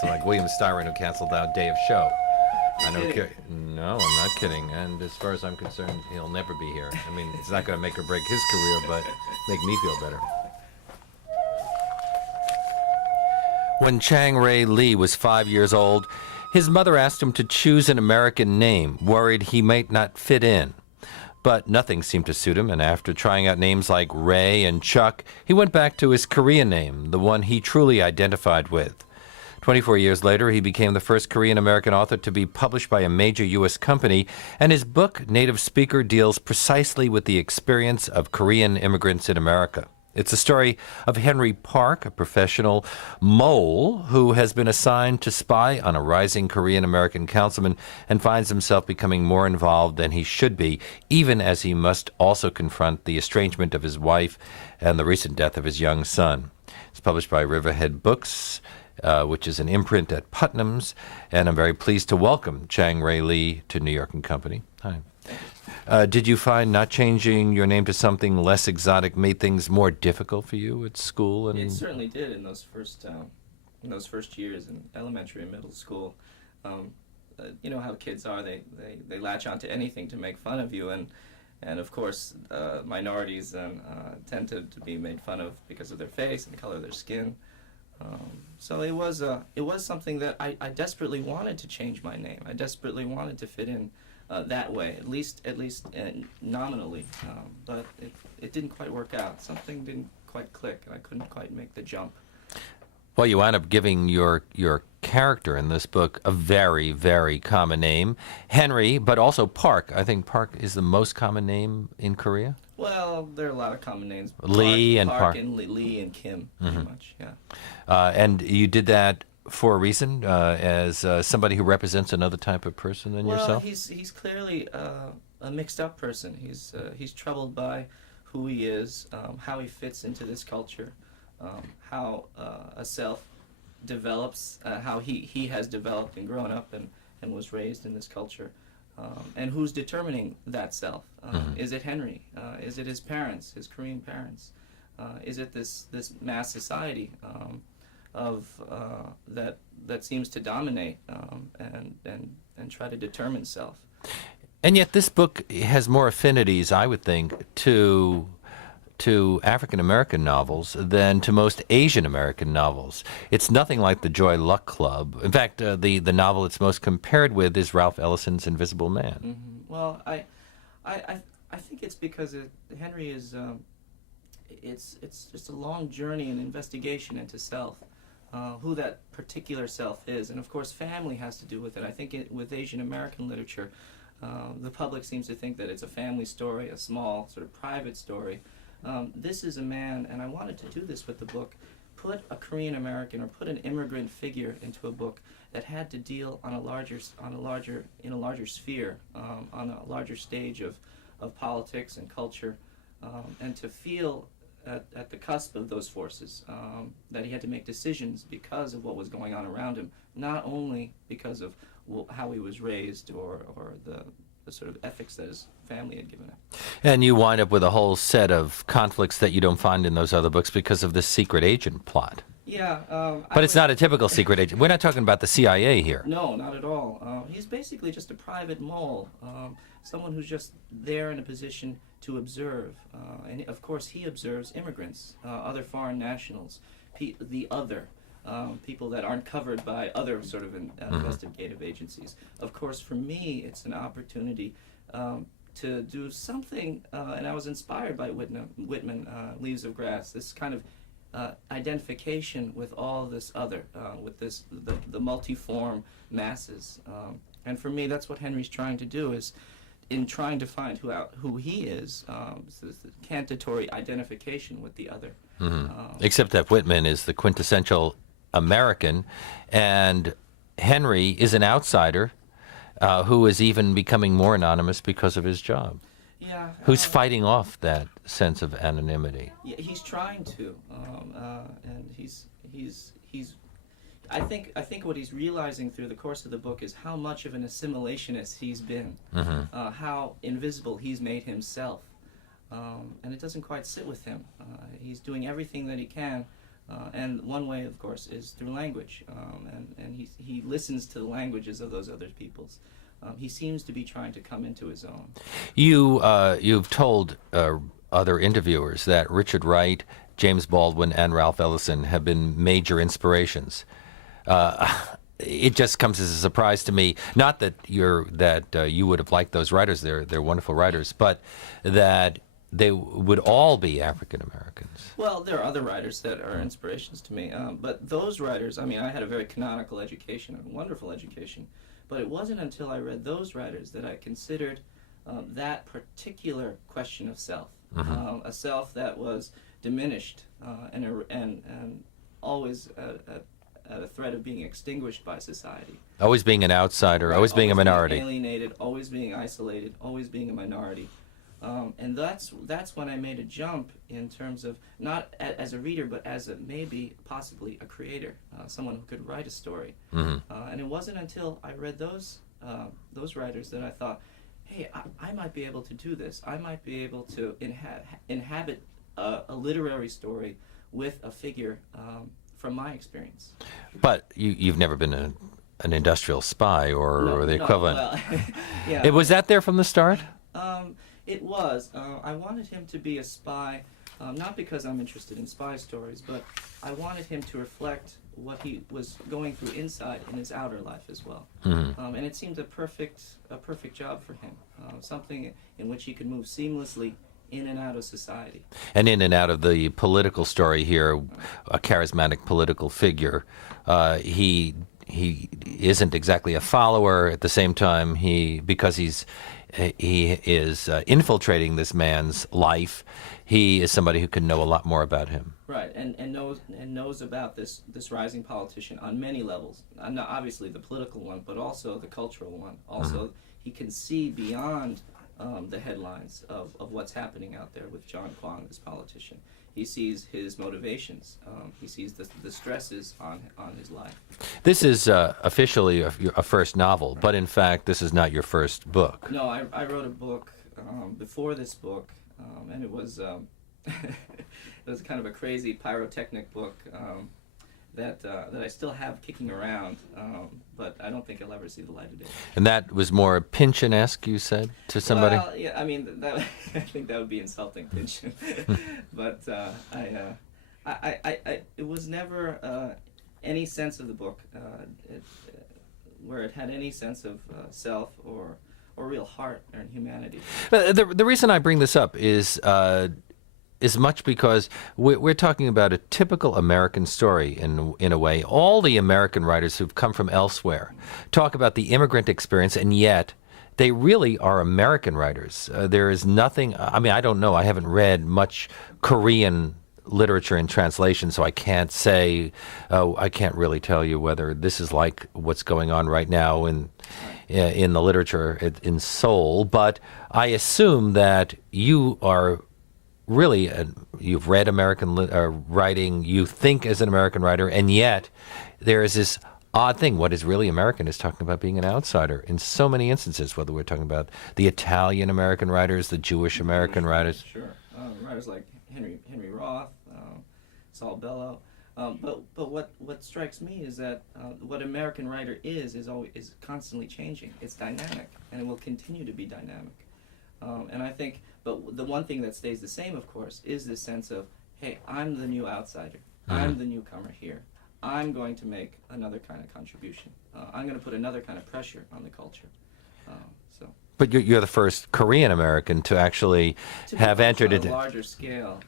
So like William Styron who canceled out Day of Show. I don't care. No, I'm not kidding. And as far as I'm concerned, he'll never be here. I mean, it's not going to make or break his career, but make me feel better. When Chang-Rae Lee was 5 years old, his mother asked him to choose an American name, worried he might not fit in. But nothing seemed to suit him, and after trying out names like Ray and Chuck, he went back to his Korean name, the one he truly identified with. 24 years later, he became the first Korean-American author to be published by a major U.S. company, and his book, Native Speaker, deals precisely with the experience of Korean immigrants in America. It's a story of Henry Park, a professional mole who has been assigned to spy on a rising Korean-American councilman and finds himself becoming more involved than he should be, even as he must also confront the estrangement of his wife and the recent death of his young son. It's published by Riverhead Books, which is an imprint at Putnam's, and I'm very pleased to welcome Chang-Rae Lee to New York and Company. Hi. Did you find not changing your name to something less exotic made things more difficult for you at school? And it certainly did in those first years in elementary and middle school. You know how kids are; they latch onto anything to make fun of you, and of course minorities tend to be made fun of because of their face and the color of their skin. So it was something that I desperately wanted to change my name. I desperately wanted to fit in that way, at least nominally. But it didn't quite work out. Something didn't quite click, and I couldn't quite make the jump. Well, you wound up giving your character in this book a very, very common name, Henry, but also Park. I think Park is the most common name in Korea. Well, there are a lot of common names. Lee and Park. And Lee and Kim, pretty much, yeah. And you did that for a reason, as somebody who represents another type of person than yourself? Well, he's clearly a mixed-up person. He's troubled by who he is, how he fits into this culture, how a self develops, how he has developed and grown up and was raised in this culture. And who's determining that self? Is it Henry? Is it his parents, his Korean parents? Is it this mass society that seems to dominate and try to determine self? And yet this book has more affinities, I would think, to African American novels than to most Asian American novels. It's nothing like the Joy Luck Club. In fact, the novel it's most compared with is Ralph Ellison's Invisible Man. Mm-hmm. Well, I think it's because Henry is it's just a long journey and investigation into self, who that particular self is, and of course family has to do with it. I think with Asian American literature, the public seems to think that it's a family story, a small sort of private story. This is a man, and I wanted to do this with the book, put a Korean American or put an immigrant figure into a book that had to deal in a larger sphere, on a larger stage of politics and culture, and to feel at the cusp of those forces, that he had to make decisions because of what was going on around him, not only because of how he was raised or the sort of ethics that his family had given him. And you wind up with a whole set of conflicts that you don't find in those other books because of this secret agent plot. Yeah. But it's not a typical secret agent. We're not talking about the CIA here. No, not at all. He's basically just a private mole, someone who's just there in a position to observe. And of course he observes immigrants, other foreign nationals, the other. People that aren't covered by other sort of investigative agencies. Of course, for me, it's an opportunity to do something, and I was inspired by Whitman, Leaves of Grass, this kind of identification with all this other, with the multiform masses. And for me, that's what Henry's trying to do, is in trying to find who he is, so this cantatory identification with the other. Except that Whitman is the quintessential American, and Henry is an outsider who is even becoming more anonymous because of his job. Yeah. Who's fighting off that sense of anonymity? Yeah, he's trying to, and he's. I think what he's realizing through the course of the book is how much of an assimilationist he's been, how invisible he's made himself, and it doesn't quite sit with him. He's doing everything that he can And one way, of course, is through language, and he listens to the languages of those other peoples. He seems to be trying to come into his own. You've told other interviewers that Richard Wright, James Baldwin, and Ralph Ellison have been major inspirations. It just comes as a surprise to me, not that you would have liked those writers, they're wonderful writers, but that they would all be African Americans. Well, there are other writers that are inspirations to me, but those writers, I mean, I had a very canonical education, a wonderful education, but it wasn't until I read those writers that I considered that particular question of self, a self that was diminished and always at a threat of being extinguished by society. Always being an outsider, Right, always being a minority. Being alienated, always being isolated, always being a minority. And that's when I made a jump in terms of not as a reader, but as maybe possibly a creator, someone who could write a story. And it wasn't until I read those writers that I thought, hey, I might be able to do this. I might be able to inhabit a literary story with a figure from my experience. But you've never been an industrial spy or the equivalent. Well, yeah. Was that there from the start? It was. I wanted him to be a spy, not because I'm interested in spy stories, but I wanted him to reflect what he was going through inside in his outer life as well. And it seemed a perfect job for him, something in which he could move seamlessly in and out of society. And in and out of the political story here, a charismatic political figure. He isn't exactly a follower. At the same time, because he is infiltrating this man's life, he is somebody who can know a lot more about him. Right, and knows about this rising politician on many levels. Not obviously the political one, but also the cultural one. Also, he can see beyond the headlines of what's happening out there with John Kwang, this politician. He sees his motivations. He sees the stresses on his life. This is officially a first novel, but in fact, this is not your first book. No, I wrote a book before this book, and it was it was kind of a crazy pyrotechnic book that I still have kicking around, but I don't think it'll ever see the light of day. And that was more Pynchon-esque, you said, to somebody? Well, yeah, I mean, I think that would be insulting, Pynchon. But it was never any sense of the book where it had any sense of self or real heart or humanity. The reason I bring this up is much because we're talking about a typical American story in a way. All the American writers who've come from elsewhere talk about the immigrant experience, and yet they really are American writers. There is nothing, I mean, I don't know, I haven't read much Korean literature in translation, so I can't say, I can't really tell you whether this is like what's going on right now in the literature in Seoul, but I assume that you are really, you've read American writing, you think as an American writer, and yet there is this odd thing. What is really American is talking about being an outsider in so many instances, whether we're talking about the Italian American writers, the Jewish American writers. Sure. Writers like Henry Roth, Saul Bellow. But what strikes me is that what American writer is constantly changing. It's dynamic, and it will continue to be dynamic. And I think, but the one thing that stays the same, of course, is this sense of, hey, I'm the new outsider. I'm the newcomer here. I'm going to make another kind of contribution. I'm going to put another kind of pressure on the culture. But you're the first Korean American to actually have entered it it on a larger scale.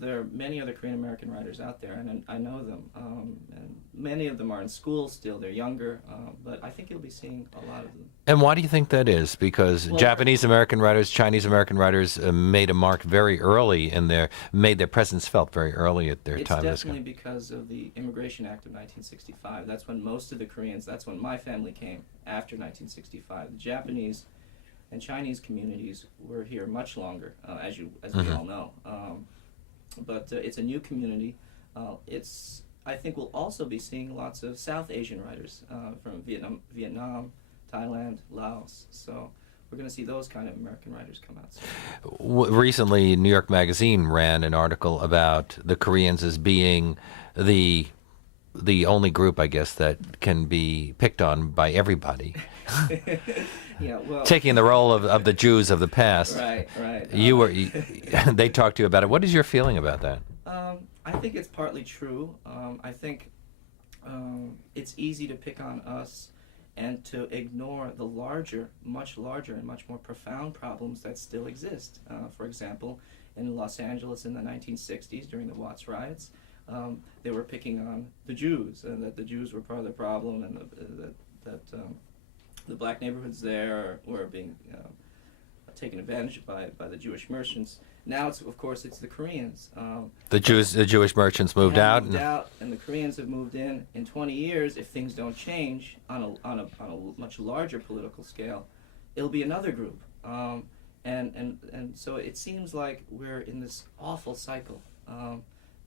There are many other Korean American writers out there, and I know them. And many of them are in school still. They're younger, but I think you'll be seeing a lot of them. And why do you think that is? Because Japanese American writers, Chinese American writers made a mark very early made their presence felt very early at their time. It's definitely because of the Immigration Act of 1965. That's when most of the Koreans, that's when my family came after 1965. The Japanese and Chinese communities were here much longer, as we all know. But it's a new community. I think we'll also be seeing lots of South Asian writers from Vietnam, Thailand, Laos. So we're going to see those kind of American writers come out soon. Recently, New York Magazine ran an article about the Koreans as being the only group, I guess, that can be picked on by everybody, Yeah, well, taking the role of the Jews of the past. right, right. They talked to you about it. What is your feeling about that? I think it's partly true. I think it's easy to pick on us and to ignore the much larger and much more profound problems that still exist. For example, in Los Angeles in the 1960s during the Watts riots, they were picking on the Jews, and that the Jews were part of the problem, and that the black neighborhoods there were being taken advantage by the Jewish merchants. Now, of course, it's the Koreans. The Jewish merchants moved out. And the Koreans have moved in. In 20 years, if things don't change on a much larger political scale, it'll be another group. And so it seems like we're in this awful cycle,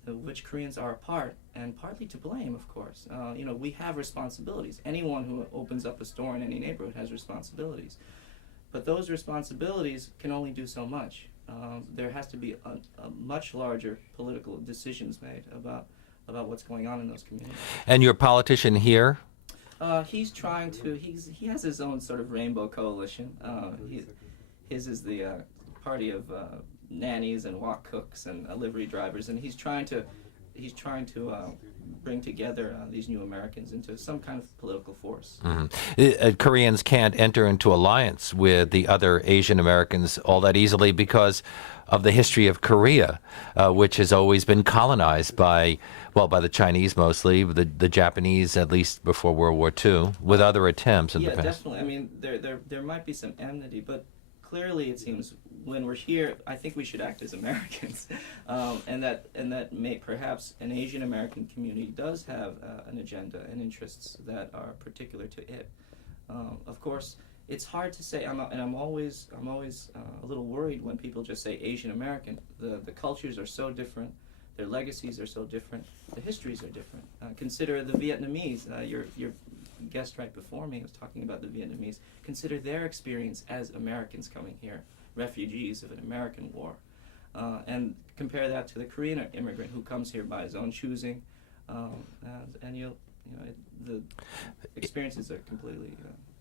which Koreans are a part, and partly to blame, of course. We have responsibilities. Anyone who opens up a store in any neighborhood has responsibilities. But those responsibilities can only do so much. There has to be a much larger political decisions made about what's going on in those communities. And your politician here? He's trying to. He has his own sort of rainbow coalition. His is the party of nannies and walk cooks and livery drivers, and he's trying to bring together these new Americans into some kind of political force. Mm-hmm. Koreans can't enter into alliance with the other Asian Americans all that easily because of the history of Korea, which has always been colonized by the Chinese mostly, the Japanese at least before World War II, with other attempts in the past. Yeah, definitely. I mean, there might be some enmity, but clearly it seems when we're here, I think we should act as Americans, and that may perhaps an Asian American community does have an agenda and interests that are particular to it. Of course, it's hard to say, I'm always a little worried when people just say Asian American. The cultures are so different, their legacies are so different, the histories are different. Consider the Vietnamese. Your guest right before me was talking about the Vietnamese. Consider their experience as Americans coming here, refugees of an American war, and compare that to the Korean immigrant who comes here by his own choosing, and the experiences are completely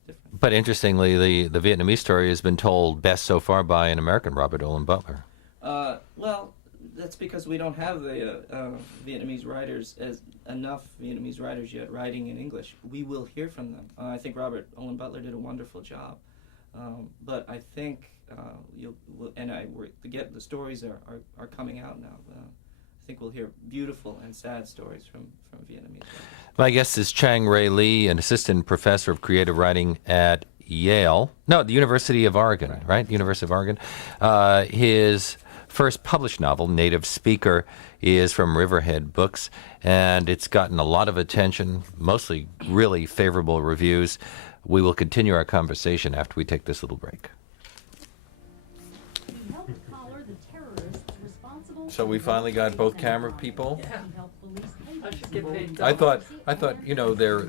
different. But interestingly, the Vietnamese story has been told best so far by an American, Robert Olen Butler. Well, that's because we don't have the Vietnamese writers, enough Vietnamese writers yet writing in English. We will hear from them. I think Robert Olen Butler did a wonderful job. But I think the stories are coming out now. I think we'll hear beautiful and sad stories from Vietnamese writers. My guest is Chang-Rae Lee, an assistant professor of creative writing at the University of Oregon, right? University of Oregon. His first published novel, Native Speaker, is from Riverhead Books, and it's gotten a lot of attention, mostly really favorable reviews. We will continue our conversation after we take this little break. So we finally got both camera people. I should get paid. I thought, they're